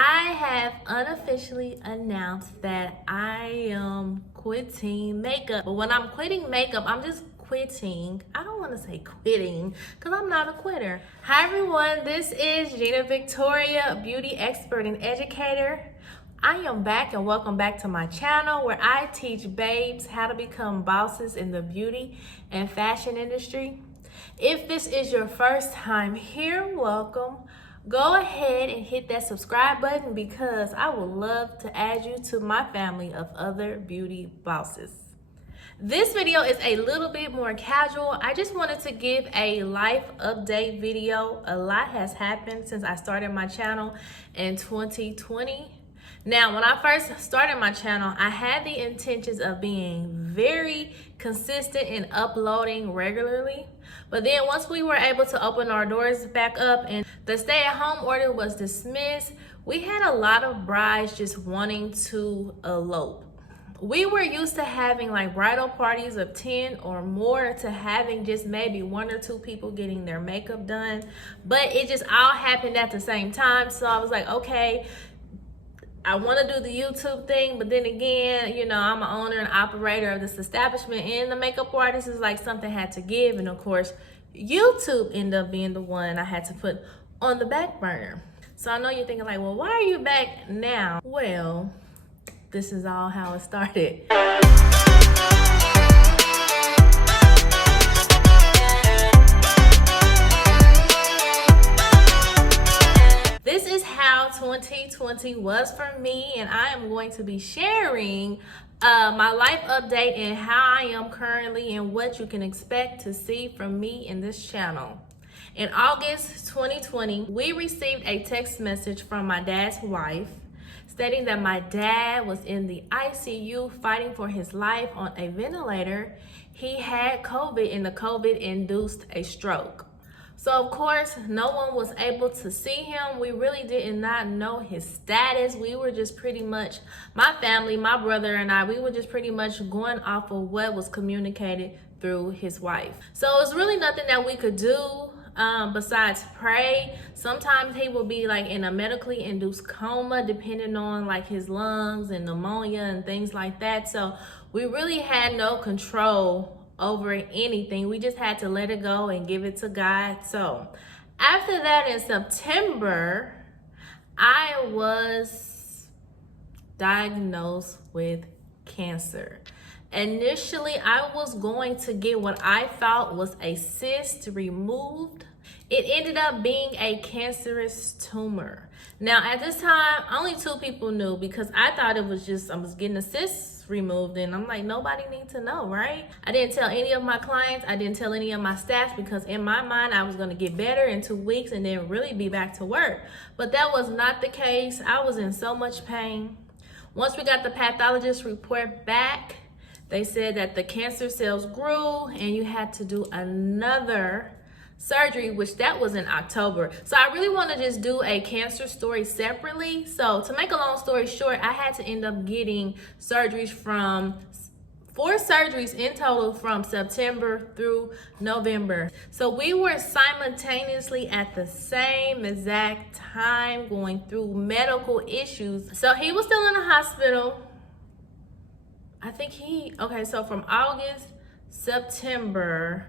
I have unofficially announced that I am quitting makeup. But when I'm quitting makeup, I'm just quitting. I don't want to say quitting because I'm not a quitter. Hi everyone, this is Gina Victoria, beauty expert and educator. I am back and welcome back to my channel where I teach babes how to become bosses in the beauty and fashion industry. If this is your first time here, welcome. Go ahead and hit that subscribe button because I would love to add you to my family of other beauty bosses. This video is a little bit more casual. I just wanted to give a life update video. A lot has happened since I started my channel in 2020. Now, when I first started my channel, I had the intentions of being very consistent in uploading regularly. But then once we were able to open our doors back up and the stay-at-home order was dismissed, we had a lot of brides just wanting to elope. We were used to having like bridal parties of 10 or more to having just maybe 1 or 2 people getting their makeup done. But it just all happened at the same time. So I was like, okay, I want to do the YouTube thing, but then again, you know, I'm an owner and operator of this establishment, and the makeup artist is like something had to give. And of course, YouTube ended up being the one I had to put on the back burner. So I know you're thinking like, well, why are you back now? Well, this is all how it started. This is how 2020 was for me, and I am going to be sharing my life update and how I am currently and what you can expect to see from me in this channel. In August 2020, we received a text message from my dad's wife stating that my dad was in the ICU fighting for his life on a ventilator. He had COVID and the COVID induced a stroke. So of course, no one was able to see him. We really did not know his status. We were just pretty much, my family, my brother and I, we were just pretty much going off of what was communicated through his wife. So it was really nothing that we could do besides pray. Sometimes he will be like in a medically induced coma, depending on like his lungs and pneumonia and things like that. So we really had no control over anything. We just had to let it go and give it to God. So after that, in September, I was diagnosed with cancer. Initially, I was going to get what I thought was a cyst removed. It ended up being a cancerous tumor. Now, at this time, only 2 people knew because I thought it was just, I was getting a cyst removed, and I'm like, nobody needs to know, right? I didn't tell any of my clients, I didn't tell any of my staff, because in my mind I was going to get better in 2 weeks and then really be back to work. But that was not the case. I was in so much pain. Once we got the pathologist report back, they said that the cancer cells grew and you had to do another surgery, which that was in October. So I really want to just do a cancer story separately. So to make a long story short, I had to end up getting surgeries from 4 surgeries in total from September through November. So we were simultaneously at the same exact time going through medical issues. So he was still in the hospital. I think so from August, September,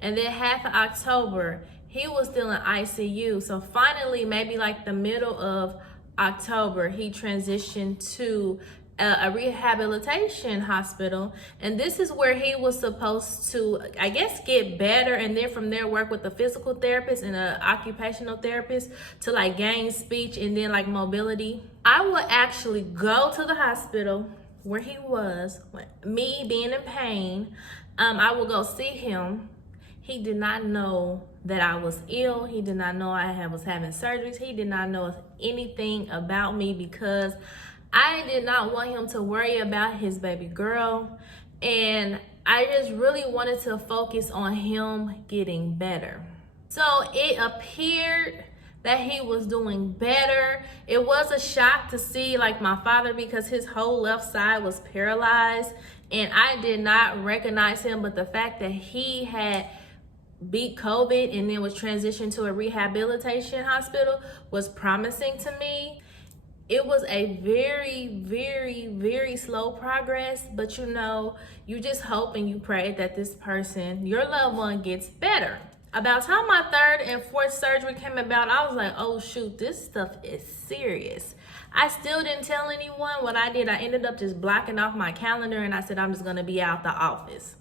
and then half of October, he was still in ICU. So finally, maybe like the middle of October, he transitioned to a rehabilitation hospital. And this is where he was supposed to, I guess, get better. And then from there, work with a physical therapist and an occupational therapist to like gain speech and then like mobility. I would actually go to the hospital where he was, me being in pain. I would go see him. He did not know that I was ill. He did not know I was having surgeries. He did not know anything about me because I did not want him to worry about his baby girl. And I just really wanted to focus on him getting better. So it appeared that he was doing better. It was a shock to see like my father because his whole left side was paralyzed and I did not recognize him, but the fact that he had beat COVID and then was transitioned to a rehabilitation hospital was promising to me. It was a very, very, very slow progress, but you know, you just hope and you pray that this person, your loved one, gets better. About the time my third and fourth surgery came about, I was like, oh shoot, this stuff is serious. I still didn't tell anyone what I did. I ended up just blocking off my calendar and I said, I'm just gonna be out the office.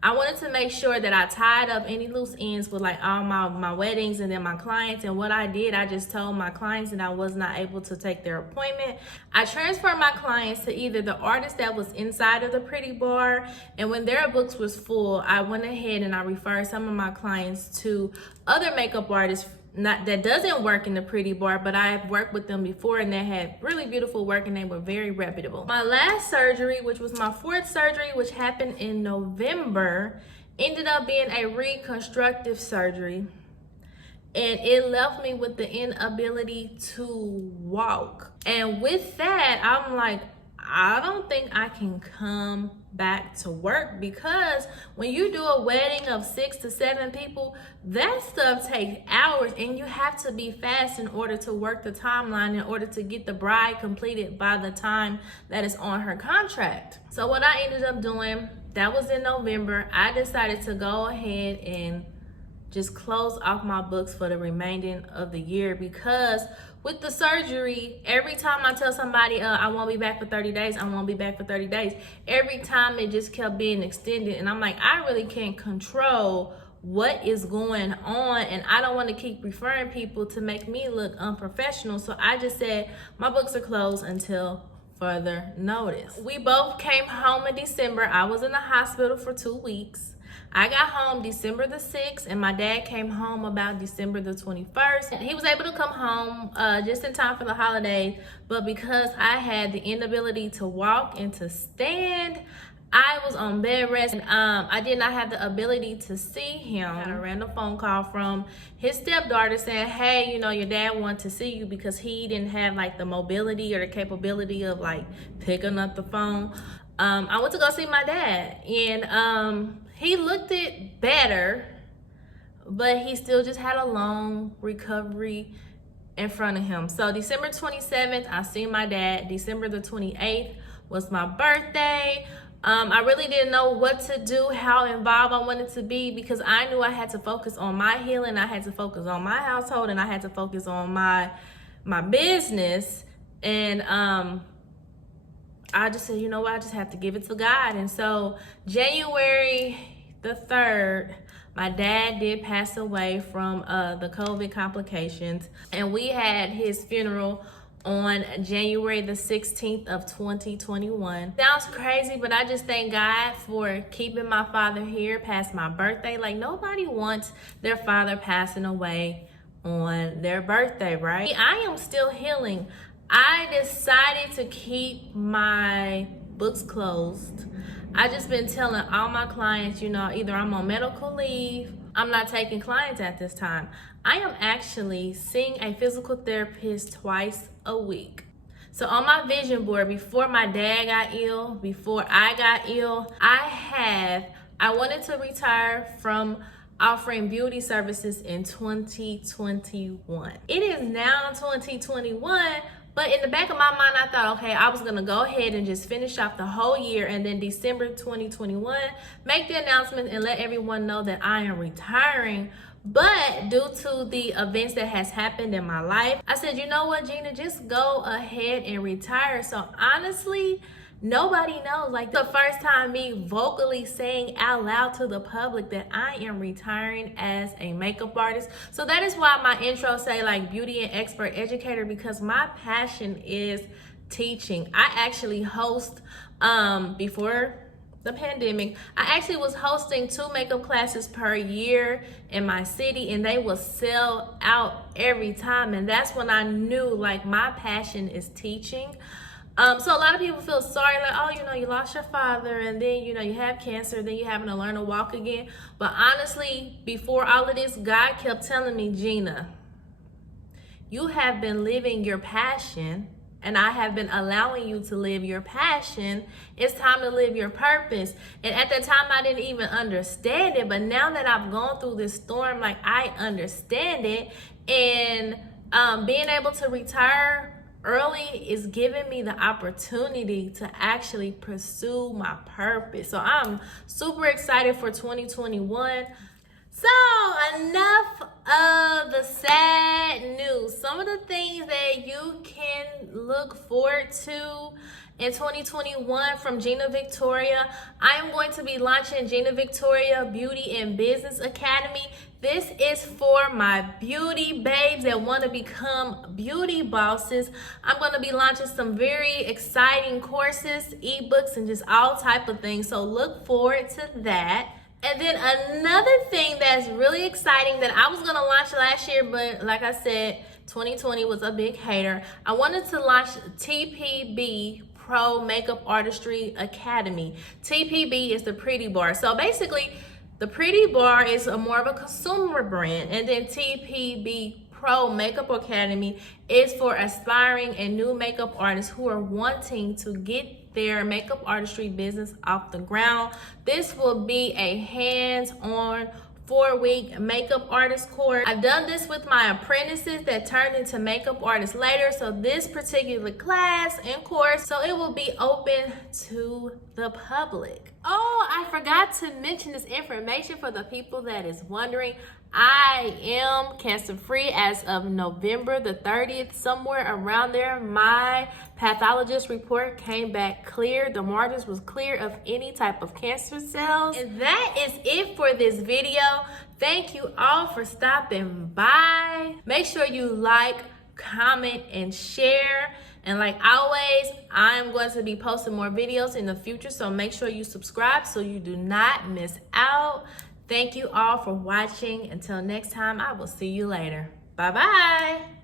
I wanted to make sure that I tied up any loose ends with like all my weddings and then my clients. And what I did, I just told my clients that I was not able to take their appointment. I transferred my clients to either the artist that was inside of the Pretty Bar, and when their books was full, I went ahead and I referred some of my clients to other makeup artists that doesn't work in the Pretty Bar, but I've worked with them before and they had really beautiful work and they were very reputable. My last surgery, which was my fourth surgery, which happened in November, ended up being a reconstructive surgery, and it left me with the inability to walk. And with that, I'm like, I don't think I can come back to work, because when you do a wedding of 6 to 7 people, that stuff takes hours and you have to be fast in order to work the timeline, in order to get the bride completed by the time that is on her contract. So what I ended up doing, that was in November, I decided to go ahead and just close off my books for the remaining of the year, because with the surgery, every time I tell somebody, I won't be back for 30 days, I won't be back for 30 days, every time it just kept being extended. And I'm like, I really can't control what is going on, and I don't want to keep referring people to make me look unprofessional. So I just said, my books are closed until further notice. We both came home in December. I was in the hospital for 2 weeks. I got home December the 6th, and my dad came home about December the 21st. He was able to come home just in time for the holidays, but because I had the inability to walk and to stand, I was on bed rest, and I did not have the ability to see him. I had a random phone call from his stepdaughter saying, hey, you know, your dad wanted to see you, because he didn't have like the mobility or the capability of like picking up the phone. I went to go see my dad, and he looked it better, but he still just had a long recovery in front of him. So December 27th, I seen my dad. December the 28th was my birthday. I really didn't know what to do, how involved I wanted to be, because I knew I had to focus on my healing, I had to focus on my household, and I had to focus on my business. And I just said, you know what, I just have to give it to God. And so January the 3rd, my dad did pass away from the COVID complications, and we had his funeral on January the 16th of 2021. Sounds crazy, but I just thank God for keeping my father here past my birthday. Like, nobody wants their father passing away on their birthday, right? I am still healing. I decided to keep my books closed. I just been telling all my clients, you know, either I'm on medical leave, I'm not taking clients at this time. I am actually seeing a physical therapist twice a week. So on my vision board, before my dad got ill, before I got ill, I wanted to retire from offering beauty services in 2021. It is now 2021, but in the back of my mind, I thought, okay, I was gonna go ahead and just finish off the whole year, and then December 2021, make the announcement and let everyone know that I am retiring. But due to the events that has happened in my life, I said, you know what, Gina, just go ahead and retire. So honestly, nobody knows. Like, the first time me vocally saying out loud to the public that I am retiring as a makeup artist. So that is why my intro say like beauty and expert educator, because my passion is teaching. I actually host, before the pandemic, I actually was hosting 2 makeup classes per year in my city, and they will sell out every time. And that's when I knew like my passion is teaching. So a lot of people feel sorry, like, oh, you know, you lost your father, and then, you know, you have cancer, then you're having to learn to walk again. But honestly, before all of this, God kept telling me, Gina, you have been living your passion and I have been allowing you to live your passion. It's time to live your purpose. And at that time, I didn't even understand it. But now that I've gone through this storm, like, I understand it. And being able to retire early is giving me the opportunity to actually pursue my purpose. So I'm super excited for 2021. So enough of the sad news. Some of the things that you can look forward to in 2021 from Gina Victoria. I am going to be launching Gina Victoria Beauty and Business Academy. This is for my beauty babes that want to become beauty bosses. I'm going to be launching some very exciting courses, ebooks, and just all type of things. So look forward to that. And then another thing that's really exciting that I was going to launch last year, but like I said, 2020 was a big hater. I wanted to launch TPB Pro Makeup Artistry Academy. TPB is the Pretty Bar. So basically, the Pretty Bar is more of a consumer brand, and then TPB Pro Makeup Academy is for aspiring and new makeup artists who are wanting to get their makeup artistry business off the ground. This will be a hands-on 4-week makeup artist course. I've done this with my apprentices that turned into makeup artists later. So this particular class and course, so it will be open to the public. Oh, I forgot to mention this information for the people that is wondering. I am cancer free as of November the 30th, somewhere around there. My pathologist report came back clear. The margins was clear of any type of cancer cells. And that is it for this video. Thank you all for stopping by. Make sure you like, comment, and share. And like always, I'm going to be posting more videos in the future, so make sure you subscribe so you do not miss out. Thank you all for watching. Until next time, I will see you later. Bye-bye.